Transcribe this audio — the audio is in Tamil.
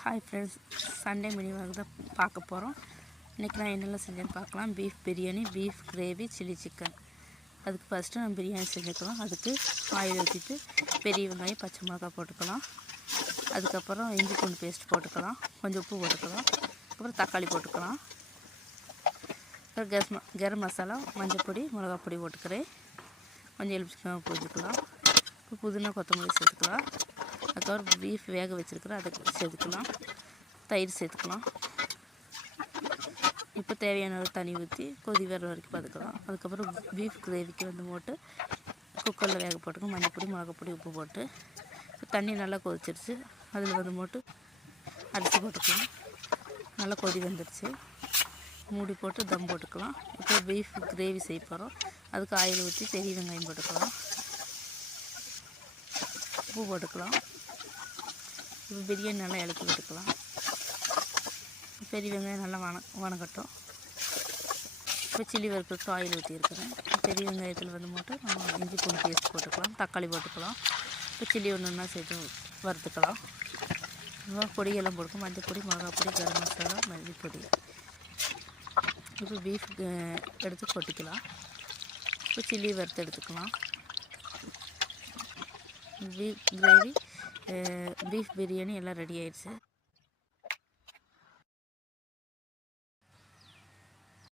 ஹாய் ஃப்ரெண்ட்ஸ், சண்டே மெனுவாக தான் பார்க்க போகிறோம். இன்றைக்கி நான் என்னெல்லாம் செஞ்சேன்னு பார்க்கலாம். Beef biryani, beef gravy, chilli chicken. அதுக்கு ஃபஸ்ட்டு நம்ம பிரியாணி செஞ்சுக்கலாம். அதுக்கு ஆயில் ஊற்றிட்டு பெரிய வெங்காயம், பச்சை மிளகாய் போட்டுக்கலாம். அதுக்கப்புறம் இஞ்சி பூண்டு பேஸ்ட் போட்டுக்கலாம். கொஞ்சம் உப்பு போட்டுக்கலாம். அப்புறம் தக்காளி போட்டுக்கலாம். அப்புறம் கரம் மசாலா, மஞ்சள் பொடி, மிளகாய் பொடி போட்டுக்கிறேன். கொஞ்சம் எலுமிச்சை பூஜிக்கலாம். இப்போ புதினா, கொத்தமல்லி சேர்த்துக்கலாம். அதுக்கப்புறம் பீஃப் வேக வச்சுருக்கிறேன், அதை சேர்த்துக்கலாம். தயிர் சேர்த்துக்கலாம். இப்போ தேவையான அளவு தண்ணி ஊற்றி கொதி வர வரைக்கும் பார்த்துக்கலாம். அதுக்கப்புறம் பீஃப் கிரேவிக்கு போட்டு குக்கரில் வேக போட்டுக்கணும். மஞ்சள் பொடி, மிளகாய் பொடி, உப்பு போட்டு தண்ணி நல்லா கொதிச்சிருச்சு. அதில் போட்டு அரிசி போட்டுக்கலாம். நல்லா கொதி வந்துடுச்சு. மூடி போட்டு தம் போட்டுக்கலாம். இப்போ பீஃப் கிரேவி செய்ய போகிறோம். அதுக்கு ஆயில் ஊற்றி பெரிய வெங்காயம் போட்டுக்கலாம். உப்பு போட்டுக்கலாம். இப்போ பிரியாணி நல்லா இலக்கி விட்டுக்கலாம். பெரிய வெங்காயம் நல்லா வணங்கட்டும். இப்போ சில்லி வறுக்கிறதுக்கு ஆயில் ஊற்றிருக்கிறேன். பெரிய வெங்காயத்தில் போட்டு நம்ம இஞ்சி பூண்டு பேஸ்ட் போட்டுக்கலாம். தக்காளி போட்டுக்கலாம். இப்போ சில்லி ஒன்றா சேர்த்து வறுத்துக்கலாம். பொடியெல்லாம் போட்டுக்கலாம். மஞ்சள் பொடி, மிளகாய் பொடி, கரம் மசாலா, மல்லி பொடி. இப்போ பீஃப் எடுத்து கொட்டிக்கலாம். இப்போ சில்லி வறுத்து எடுத்துக்கலாம். பீஃப் கிரேவி, பீஃப் பிரியாணி எல்லாம் ரெடி ஆயிடுச்சு.